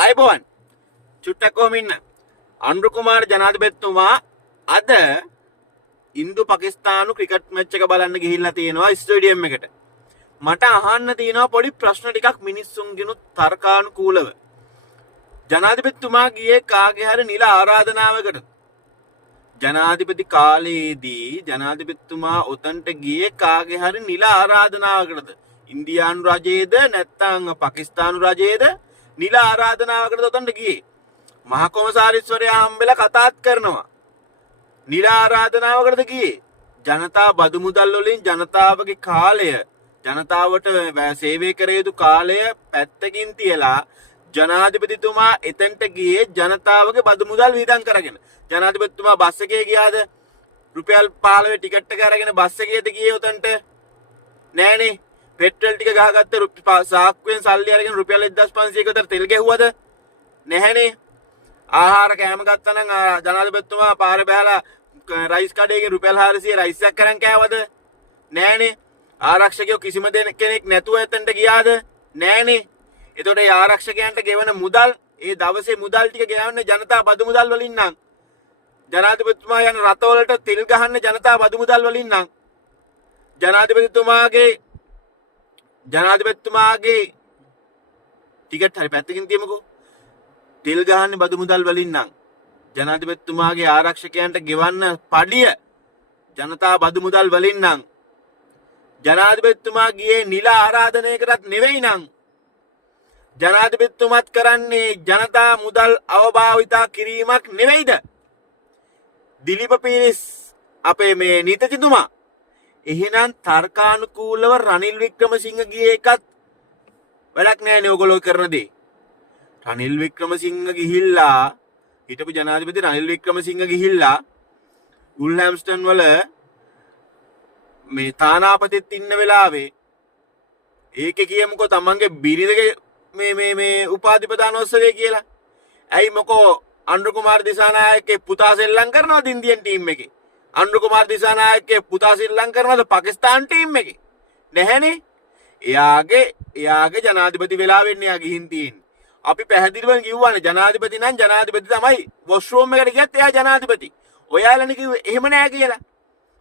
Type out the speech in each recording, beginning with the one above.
ආයුබෝවන් චුට්ටක් කොහොම ඉන්න අනුර කුමාර ජනාධිපතිතුමා අද ඉන්දු පාකිස්තානු ක්‍රිකට් මැච් එක බලන්න ගිහිල්ලා තියෙනවා ස්ටේඩියම් එකට. මට අහන්න තියෙනවා පොඩි ප්‍රශ්න ටිකක් මිනිස්සුන්ගෙනුත් තර්කානුකූලව. ජනාධිපතිතුමා ගියේ කාගේ හරි නිල ආරාධනාවකට. ජනාධිපති කාලයේදී ජනාධිපතිතුමා උතන්ට ගියේ කාගේ හරි නිල ආරාධනාවකටද? ඉන්දියානු රජයේද නැත්නම් පාකිස්තානු රජයේද නිල ආරාධනාවකටද උතන්ට ගියේ? මහා කොමසාරිස්වරයා හම්බෙලා කතාත් කරනවා. නිල ආරාධනාවකටද ගියේ? ජනතා බදු මුදල් වලින් ජනතාවගේ කාලය ජනතාවට සේවය කර යුතු කාලය පැත්තකින් තියලා ජනාධිපතිතුමා එතෙන්ට ගියේ ජනතාවගේ බදු මුදල් වියදම් කරගෙන. ජනාධිපතිතුමා බස් එකේ ගියාද? රුපියල් 15 ටිකට් එක අරගෙන බස් එකේද ගියේ උතන්ට? නෑනේ. පෙට්‍රල් ටික ගහගත්ත සාක්කුවෙන් සල්ලි අරගෙන රුපියල් 1500 කට තෙල් ගැහුවද? නැහැනේ. ආහාර කෑම ගත්තා නම් ජනාධිපතිතුමා පාරේ බහලා රයිස් කඩේකින් රුපියල් 400 රයිස් එකක් කරන් කෑවද? නෑනේ. ආරක්ෂකයෝ කිසිම කෙනෙක් නැතුව එතනට ගියාද? නෑනේ. එතකොට ඒ ආරක්ෂකයන්ට ගෙවන මුදල්, ඒ දවසේ මුදල් ටික ගෙවන්නේ ජනතා බදු මුදල් වලින් නම්. ජනාධිපතිතුමා යන රථවලට තෙල් ගහන්න ජනතා බදු මුදල් වලින් නම්. ජනාධිපතිතුමාගේ ටිකට් හරි පැත්තකින් තියමුකෝ. තෙල් ගහන්නේ බදු මුදල් වලින් නම්. ජනාධිපතිතුමාගේ ආරක්ෂකයන්ට ගෙවන්න පඩිය ජනතා බදු මුදල් වලින් නම්. ජනාධිපතිතුමා ගියේ නිල ආරාධනයකටත් නෙවෙයි නම්. ජනාධිපතිතුමත් කරන්නේ ජනතා මුදල් අවභාවිතා කිරීමක් නෙවෙයිද? දිලීප පීරිස් අපේ මේ නීතිතුමා එහෙනම් තර්කානුකූලව රනිල් වික්‍රමසිංහ ගියේ එකත් වැඩක් නෑනේ ඔයගොල්ලෝ කරන දේ. රනිල් වික්‍රමසිංහ ගිහිල්ලා හිටපු ජනාධිපති රනිල් වික්‍රමසිංහ ගිහිල්ලා උල්හැම්ස්ටන් වල මේ ඉන්න වෙලාවේ ඒකේ කියමුකෝ තමන්ගේ බිරිඳගේ මේ උපාධි ප්‍රදානෝත්සවය කියලා. ඇයි මොකෝ අනුර කුමාර දිසානායකගේ පුතා සෙල්ලම් කරනවද ඉන්දියන් ටීම් එකේ? අනුර කුමාර දිසානායකගේ පුතා සෙල්ලම් කරනවද පාකිස්තාන් ටීම් එකේ? නැහැනේ. එයාගේ ජනාධිපති වෙලා වෙන්නේ එයා ගිහින් තියෙන්නේ. අපි පැහැදිලිව කිව්වානේ ජනාධිපති නම් ජනාධිපති තමයි. වොෂ්රූම් එකට ගියත් එයා ජනාධිපති. ඔයාලනේ කිව්වේ එහෙම නෑ කියලා.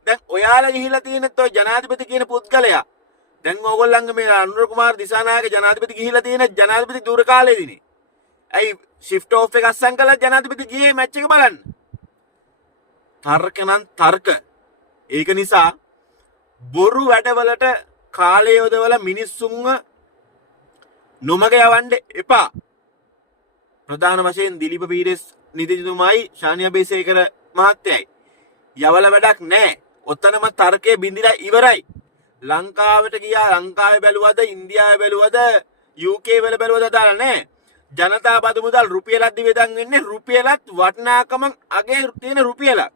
දැන් ඔයාලා ගිහිල්ලා තියෙනෙත් ඔය ජනාධිපති කියන පුද්ගලයා. දැන් ඕගොල්ලන්ගේ මේ අනුර කුමාර දිසානායක ජනාධිපති ගිහිල්ලා තියෙන ජනාධිපති දුර කාලේදීනේ. ඇයි shift off එක අස්සම් කළා ජනාධිපති ගියේ මැච් එක බලන්න. තර්ක නම් තර්ක. ඒක නිසා බොරු වැඩවලට කාලය යොදවලා මිනිස්සුන්ව නොමග යවන්න එපා. ප්‍රධාන වශයෙන් දිලීප පීරිස් නීතිතුමායි ශානිය අබේසේකර මහත්තයයි. යවල වැඩක් නැහැ. ඔතනම තර්කයේ බින්දිලා ඉවරයි. ලංකාවට ගියා ලංකාවේ බැලුවද ඉන්දියාවේ බැලුවද UK වල බැලුවද දාලා නැහැ. ජනතා බදු මුදල් රුපියලක් දිවෙදන් වෙන්නේ රුපියලත් වටිනාකම අගේ තියෙන රුපියලක්.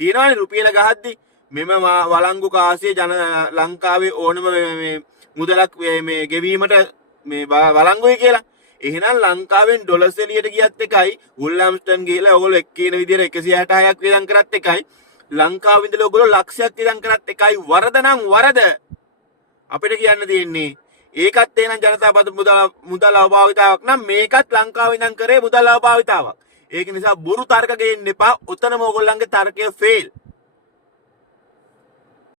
තියනවානේ රුපියල ගහද්දි මෙම වළංගු කාසිය ලංකාවේ ඕනම මේ මුදලක් මේ ගෙවීමට මේ වළංගුයි කියලා. එහෙනම් ලංකාවෙන් ඩොලර්ස් එළියට ගියත් එකයි උල්හම්ස්ටන් ගිහලා ඔයගොල්ලෝ එක් කියන විදිහට 166ක් වියදම් කරත් එකයි ලංකාවේ ඉඳලා ඔයගොල්ලෝ ලක්ෂයක් වියදම් කරත් එකයි. වරද නම් වරද. අපිට කියන්න තියෙන්නේ ඒකත් එහෙනම් ජනතා බදු මුදල් අවභාවිතාවක් නම් මේකත් ලංකාවේ ඉඳන් කරේ මුදල් අවභාවිතාවක්. ඒක නිසා බොරු තර්ක ගේන්න එපා. උතනම ඔයගොල්ලන්ගේ තර්කය ෆේල්.